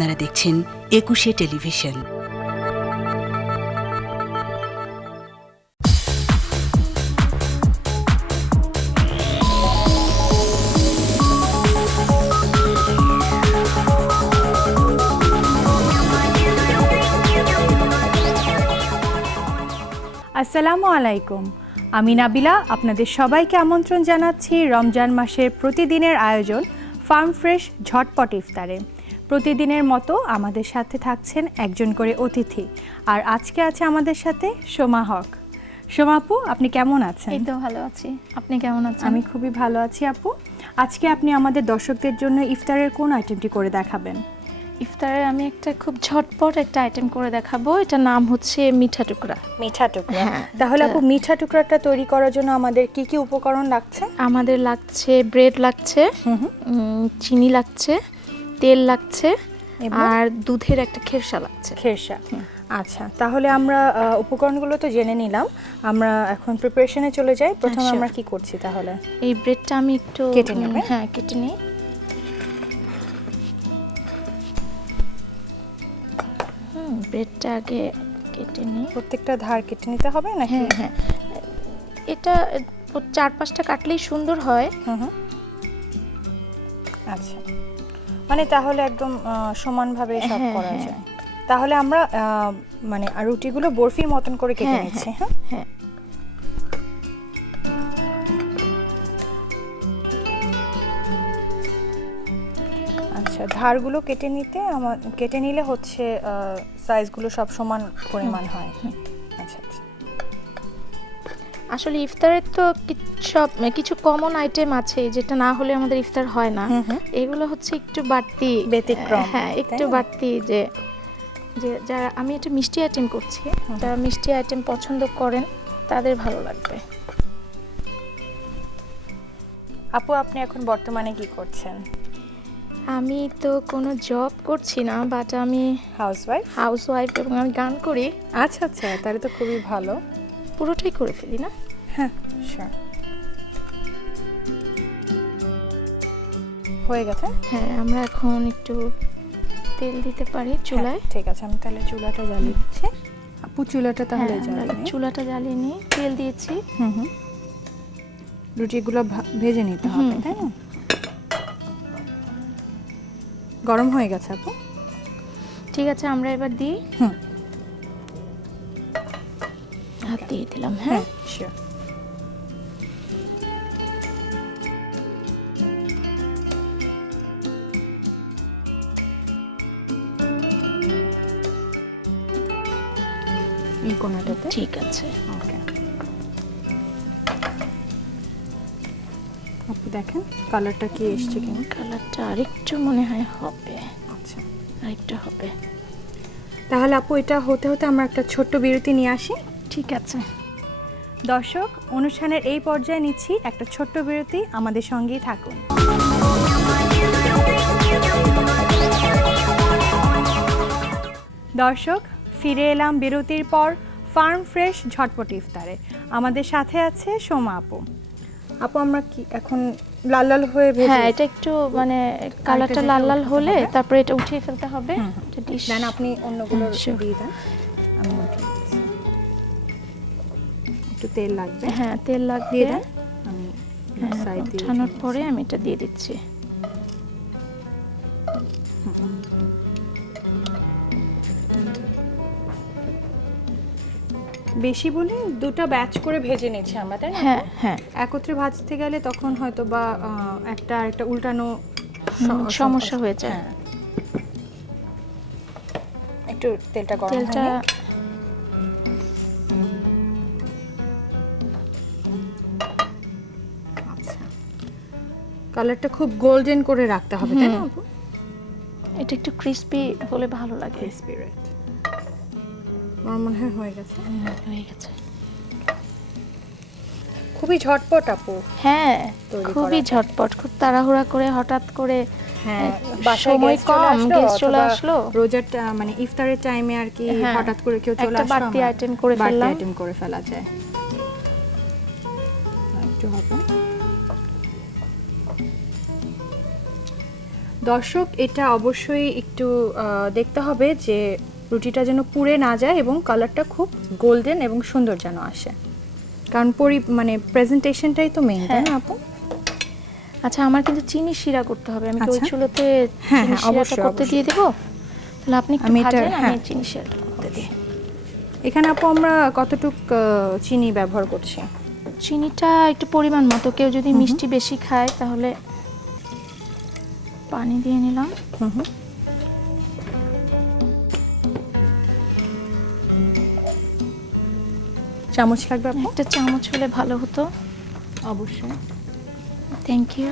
আপনারা দেখছেন একুশে টেলিভিশন। আসসালামু আলাইকুম, আমি নাবিলা আপনাদের সবাইকে আমন্ত্রণ জানাচ্ছি রমজান মাসের প্রতিদিনের আয়োজন ফার্ম ফ্রেশ ঝটপট ইফতারে। প্রতিদিনের মতো আমাদের সাথে থাকছেন একজন করে অতিথি, আর আজকে আছে আমাদের সাথে সোমা হক। সোমা আপু, আপনি কেমন আছেন? এই তো ভালো আছি, আপনি কেমন আছেন? আমি খুবই ভালো আছি আপু। আজকে আপনি আমাদের দর্শকদের জন্য ইফতারের কোন আইটেমটি করে দেখাবেন? ইফতারে আমি একটা খুব ঝটপট একটা আইটেম করে দেখাবো, এটার নাম হচ্ছে মিঠা টুকরা। মিঠা টুকরা, হ্যাঁ। তাহলে আপু মিঠা টুকরাটা তৈরি করার জন্য আমাদের কি কি উপকরণ লাগছে? আমাদের লাগছে ব্রেড লাগছে, চিনি লাগছে, তেল লাগছে, আর দুধের একটা খেরসা লাগছে। খেরসা, আচ্ছা। তাহলে আমরা উপকরণগুলো তো জেনে নিলাম, আমরা এখন প্রিপারেশনে চলে যাই। প্রথমে আমরা কি করছি তাহলে? এই ব্রেডটা আমি একটু কেটে নেব। হ্যাঁ, কেটে নিই। ব্রেডটা আগে কেটে নিই। প্রত্যেকটা ধার কেটে নিতে হবে নাকি? হ্যাঁ হ্যাঁ, এটা 4-5টা কাটলেই সুন্দর হয়। আচ্ছা, মানে তাহলে একদম সমানভাবে সব করা যায়। তাহলে আমরা মানে রুটিগুলো বরফির মতন করে কেটে নিচ্ছি। হ্যাঁ হ্যাঁ, আচ্ছা, ধারগুলো কেটে নিলে হচ্ছে সাইজগুলো সব সমান পরিমাণ হয়। আচ্ছা আচ্ছা। আসলে ইফতারের তো কিছু কমন আইটেম আছে যেটা না হলে আমাদের ইফতার হয় না। এগুলো হচ্ছে একটু বাড়তি ব্যতিক্রম। হ্যাঁ, একটু বাড়তি যে যারা, আমি একটা মিষ্টি আইটেম করছি, যারা মিষ্টি আইটেম পছন্দ করেন তাদের ভালো লাগবে। আপু, আপনি এখন বর্তমানে কি করছেন? আমি তো কোনো জব করছি না, বাট আমি হাউসওয়াইফ এবং আমি গান করি। আচ্ছা আচ্ছা, তাহলে তো খুবই ভালো। পুরোটাই করে ফেলি না? হ্যাঁ, শিওর। হয়ে গেছে। হ্যাঁ, আমরা এখন একটু তেল দিতে পারি চুলায়। ঠিক আছে, আমি তাহলে চুলাটা জ্বালিয়ে দিচ্ছি। আপু, চুলাটা তাহলে চুলাটা জ্বালিয়ে নিয়ে তেল দিয়েছি। রুটিগুলো ভেজে নিতে হবে, তাই না? গরম হয়ে গেছে আপু। ঠিক আছে, আমরা এবার দিই। হাত দিয়ে দিলাম। হ্যাঁ, শিওর। এই কোণাটাতে। ঠিক আছে, ওকে। আপু দেখেন কালারটা কি এসছে কিনা। কালারটা আরেকটু মনে হয় হবে। আচ্ছা, আরেকটু হবে। তাহলে আপু, এটা হতে হতে আমরা একটা ছোট্ট বিরতি নিয়ে আসি। ঠিক আছে দর্শক, অনুষ্ঠানের এই পর্যায়ে নিচ্ছি একটা ছোট্ট বিরতি, আমাদের সঙ্গেই থাকুন। দর্শক, ফিরে এলাম বিরতির পর ফার্ম ফ্রেশ ঝটপট ইফতারে। আমাদের সাথে আছে সোমা আপু। আপু, আমরা কি এখন লাল লাল হয়ে ভেজে? হ্যাঁ, এটা একটু মানে কালারটা লাল লাল হলে তারপরে এটা উঠিয়ে ফেলতে হবে। দেন আপনি অন্যগুলো দিয়ে দেন, আমি উঠিয়ে দিচ্ছি। একটু তেল লাগবে। হ্যাঁ, তেল লাগবে। দিয়ে দেন, আমি সাইড দিয়ে উঠানোর পরে আমি এটা দিয়ে দিচ্ছি। বেশি বলে দুটো ব্যাচ করে ভেজে নিচ্ছি আমরা, তাই না? হ্যাঁ হ্যাঁ, একত্রে ভাজতে গেলে তখন হয়তো বা একটা উল্টানো সমস্যা হয়ে যায়। একটু তেলটা গরম হয়ে আচ্ছা, কালারটা খুব গোল্ডেন করে রাখতে হবে, তাই না আপু? এটা একটু ক্রিস্পি হলে ভালো লাগে। Crispy, right. আমার মনে হয় হয়ে গেছে। হয়ে গেছে। খুবই ঝটপট আপু। হ্যাঁ, খুবই ঝটপট, খুব তাড়াহুড়া করে হঠাৎ করে। হ্যাঁ, সময় কম, গেস্ট চলে আসলো, রোজার মানে ইফতারের টাইমে আর কি হঠাৎ করে কেউ চলে আসলো, বাড়তি আইটেম করে ফেলা যায়। একটু হবে। দর্শক এটা অবশ্যই একটু দেখতে হবে যে রুটিটা যেন পুড়ে না যায় এবং কালারটা খুব গোল্ডেন এবং সুন্দর যেন আসে, কারণ মানে প্রেজেন্টেশনটাই তো মেইন, তাই না আপু? আচ্ছা, আমার কিন্তু চিনি শিরা করতে হবে। আমি কি ওই আচ্ছা। চুলোতে হ্যাঁ, চিনি শিরাটা অবশ্যই, করতে দিয়ে দেব? তাহলে আপনি একটু আমি এটা- ভাজেন, আমি হ্যাঁ। চিনি শিরাটা করতে দিই। এখানে আপু আমরা কতটুক চিনি ব্যবহার করছি? চিনিটা একটু পরিমাণ মতো, কেউ যদি মিষ্টি বেশি খায় তাহলে পানি দিয়ে নিলাম। হুম হুম। চামচ লাগবে আপু? একটা চামচ হলে ভালো হতো। অবশ্যই। Thank you.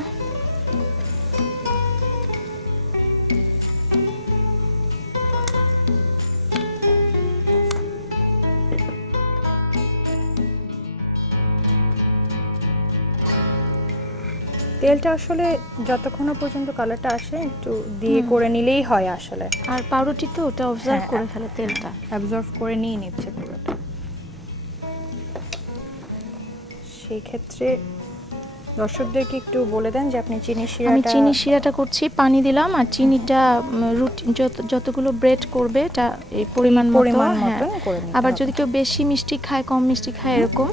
তেলটা আসলে যতক্ষণ না পর্যন্ত কালারটা আসে একটু দিয়ে করে নিলেই হয় আসলে। আর পাউরুটি তো ওটা অবজার্ভ হ্যাঁ, করে ফেলে তেলটা। অ্যাবজর্ব করে নিয়ে নিচ্ছে পুরোটা। সেই ক্ষেত্রে দর্শকদেরকে একটু বলে দেন যে আপনি চিনি আমি শিরাটা চিনি শিরাটা করছি, পানি দিলাম, আর চিনিটা রুটি যতগুলো ব্রেড করবে এটা এই পরিমাণ মতো। পরিমাণ হ্যাঁ। মতন করে নিতে আবার হবে। যদি কেউ বেশি মিষ্টি খায়, কম মিষ্টি খায়, এরকম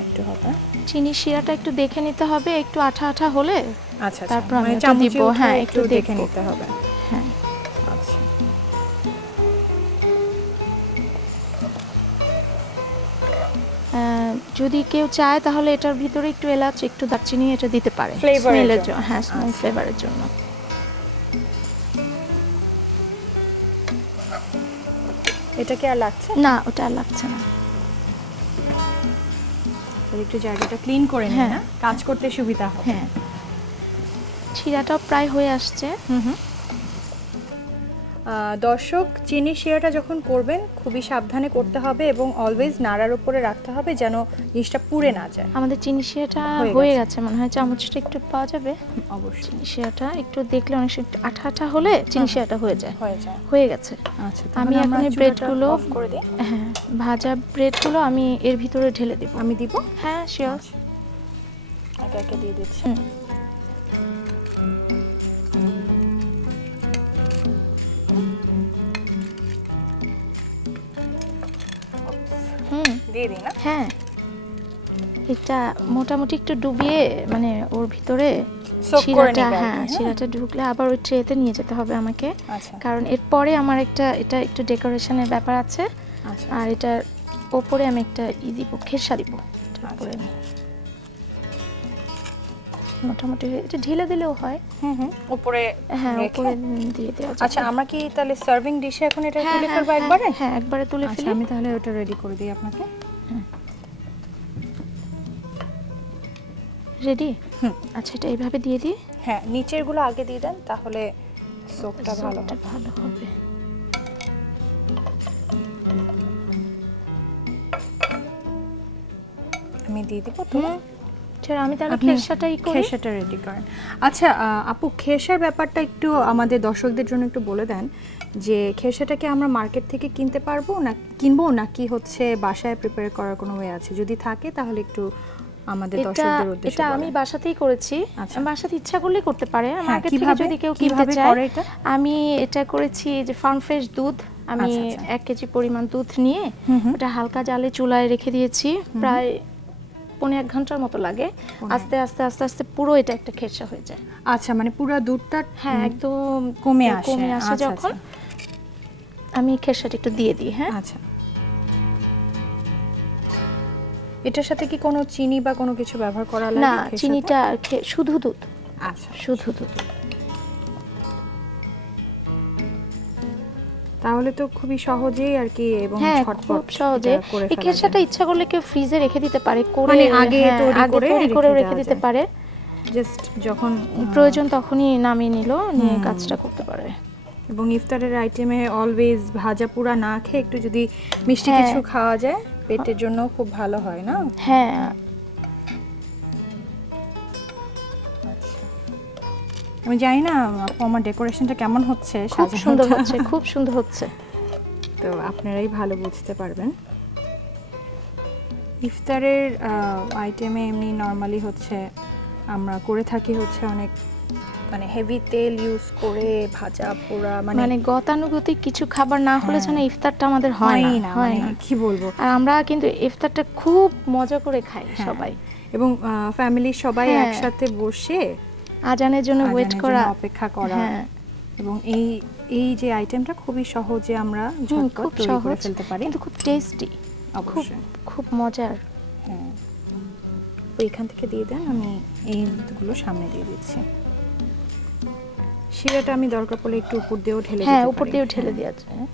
একটু হবে। চিনি শিরাটা একটু দেখে নিতে হবে, একটু আঠা আঠা হলে আচ্ছা, তারপর আমি মানে ওটা চামচে দিব। উঠে হ্যাঁ, একটু একটু দেখে দেখবো। নিতে হবে। হ্যাঁ। আচ্ছা। যদি কেউ চায় তাহলে এটার ভিতরে একটু এলাচ, একটু দারচিনি এটা দিতে পারে Flavor এর স্মেলের জন্য। জন্য। হ্যাঁ, আচ্ছা। ফ্লেভারের জন্য। এটা কি আর লাগছে? না, ওটা আর লাগছে না। তাহলে একটু জায়গাটা ক্লিন করে নিন, হ্যাঁ। না কাজ করতে সুবিধা হবে। হ্যাঁ, শিরাটাও প্রায় হয়ে আসছে। দর্শক, চিনি শিরাটা যখন করবেন খুবই সাবধানে করতে হবে এবং অলওয়েজ নাড়ার উপরে রাখতে হবে যেন জিনিসটা পুড়ে না যায়। আমাদের চিনি শিরাটা হয়ে হয়ে গেছে। গেছে মনে হয়। চামচটা একটু পাওয়া যাবে? অবশ্যই চিনি শিরাটা একটু দেখলে অনেক সময় একটু আঠা আঠা হলে চিনি শিরাটা হয়ে যায়। হয়ে যায়। হয়ে গেছে। আচ্ছা, আমি এখন এই ব্রেডগুলো, অফ করে দিই। হ্যাঁ, ভাজা ব্রেডগুলো আমি এর ভিতরে ঢেলে দেব। আমি দিব? হ্যাঁ, শিওর। একে একে দিয়ে দিচ্ছি। দিয়ে দিই না? হ্যাঁ, এটা মোটামুটি একটু ডুবিয়ে মানে ওর ভিতরে Soak করে শিরাটা, নিবে আর কি, হ্যাঁ, হ্যাঁ? শিরাটা ঢুকলে আবার ওই ট্রেতে নিয়ে যেতে হবে আমাকে। আচ্ছা কারণ এরপরে আমার এটা একটু ডেকোরেশনের ব্যাপার আছে। আচ্ছা আর এটার ওপরে আমি একটা দিব, খেসা দিব এটার উপরে। মোটামুটি এটা ঢেলে দিলেও হয়। উপরে হ্যাঁ, রেখে? উপরে দিয়ে দেওয়া যাবে। আচ্ছা, আমরা কি তাহলে সার্ভিং ডিশে এখন এটা হ্যাঁ, তুলে হ্যাঁ, ফেলবো হ্যাঁ, একবারে? হ্যাঁ, একবারে তুলে আচ্ছা, ফেলি। আমি তাহলে ওটা রেডি করে দিই আপনাকে। রেডি? আচ্ছা, এটা এইভাবে দিয়ে দিই। হ্যাঁ, নিচের গুলো আগে দিয়ে দেন তাহলে সোপটা ভালো সোপটা হবে। ভালো হবে। আমি দিয়ে দিব তো। চল, আমি তাহলে আপনি খেসাটাই করি। খেসাটা রেডি করেন। আচ্ছা আপু, খেসার ব্যাপারটা একটু আমাদের দর্শকদের জন্য একটু বলে দেন যে খেসাটাকে আমরা মার্কেট থেকে কিনতে পারবো না কিনবো নাকি হচ্ছে বাসায় প্রিপেয়ার করার কোনো ওয়ে আছে? যদি থাকে তাহলে একটু আমাদের দর্শকদের উদ্দেশ্যে এটা আমি বলেন। বাসাতেই করেছি। আচ্ছা। বাসাতে ইচ্ছা করলে করতে পারে। মার্কেট থেকে কিভাবে- যদি কেউ কিভাবে কিনতে চায়, করে এটা? আমি এটা করেছি যে ফার্ম ফ্রেশ দুধ, আমি আচ্ছা, আচ্ছা। 1 কেজি পরিমাণ দুধ নিয়ে ওটা হালকা জালে চুলায় রেখে দিয়েছি। প্রায় 1.5 ঘন্টার মতো লাগে। আস্তে আস্তে আস্তে আস্তে পুরো এটা একটা খেসা হয়ে যায়। আচ্ছা, মানে পুরো দুধটা হ্যাঁ, একদম কমে কমে আসে আচ্ছা, যখন আমি খেসাটা একটু দিয়ে দিই। হ্যাঁ, আচ্ছা। এটার সাথে কি কোনো চিনি বা কোনো কিছু ব্যবহার করা লাগে? না, খেসাতে? চিনিটা শুধু দুধ, আচ্ছা, শুধু দুধ। তাহলে তো খুবই সহজেই আর কি এবং হ্যাঁ, ঝটপট খুব সহজে। এটা করে এই ফেলা খেসাটা যায়। ইচ্ছা করলে কেউ ফ্রিজে রেখে দিতে পারে, করে মানে আগে হ্যাঁ, তৈরি আগে করে তৈরি করে রেখে রেখে দেওয়া দিতে যায়। পারে। জাস্ট যখন প্রয়োজন তখনই নামিয়ে নিল, নিয়ে কাজটা করতে পারে। এবং ইফতারের আইটেমে অলওয়েজ ভাজা পোড়া না খেয়ে একটু যদি মিষ্টি হ্যাঁ। কিছু খাওয়া যায় পেটের জন্য খুব ভালো হয় না? হ্যাঁ, আমি জানি না আপু আমার ডেকোরেশনটা কেমন হচ্ছে, খুব সাজানোটা। সুন্দর হচ্ছে, খুব সুন্দর হচ্ছে। তো আপনারাই ভালো বুঝতে পারবেন। ইফতারের আইটেমে এমনি নরমালি হচ্ছে আমরা করে থাকি হচ্ছে অনেক মানে হেভি তেল ইউজ করে ভাজা পোড়া মানে গতানুগতিক কিছু খাবার না হলে যেন ইফতারটা আমাদের হয় না মানে কি বলবো। আর আমরা কিন্তু ইফতারটা খুব মজা করে খাই সবাই, এবং ফ্যামিলির সবাই একসাথে বসে আজানের জন্য ওয়েট করা, অপেক্ষা করা। এবং এই যে আইটেমটা খুবই সহজে আমরা খুব তৈরি করে ফেলতে পারি, কিন্তু খুব টেস্টি, খুব মজার। হ্যাঁ, এখান থেকে দিয়ে দেন, আমি এইগুলো সামনে দিয়ে দিচ্ছি। শিরাটা আমি দরকার পড়লে একটু উপর দিয়েও ঢেলে দিতে পারি। হ্যাঁ, উপর দিয়েও ঢেলে দেওয়া যায়।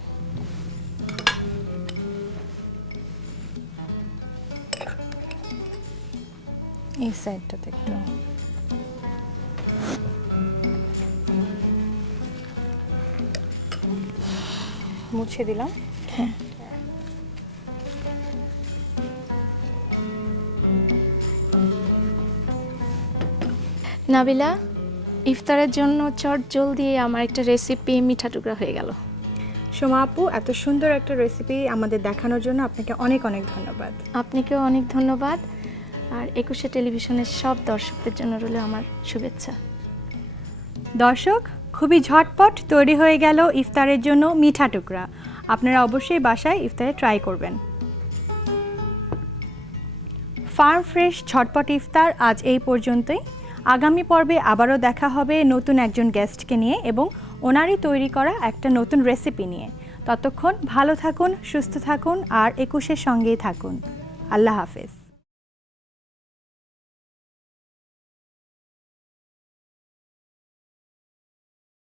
এই সাইডটাতে একটু মুছে দিলাম। হ্যাঁ, নাবিলা, ইফতারের জন্য চট জলদি আমার একটা রেসিপি মিঠা টুকরা হয়ে গেল। সোমা আপু, এত সুন্দর একটা রেসিপি আমাদের দেখানোর জন্য আপনাকে অনেক অনেক ধন্যবাদ। আপনাকেও অনেক ধন্যবাদ। আর একুশে টেলিভিশনের সব দর্শকদের জন্য রইল আমার শুভেচ্ছা। দর্শক, খুবই ঝটপট তৈরি হয়ে গেল ইফতারের জন্য মিঠা টুকরা। আপনারা অবশ্যই বাসায় ইফতারে ট্রাই করবেন। ফার্ম ফ্রেশ ঝটপট ইফতার আজ এই পর্যন্তই। আগামী পর্বে আবারও দেখা হবে নতুন একজন গেস্টকে নিয়ে এবং ওনারই তৈরি করা একটা নতুন রেসিপি নিয়ে। ততক্ষণ ভালো থাকুন, সুস্থ থাকুন আর একুশের সঙ্গেই থাকুন। আল্লাহ হাফেজ।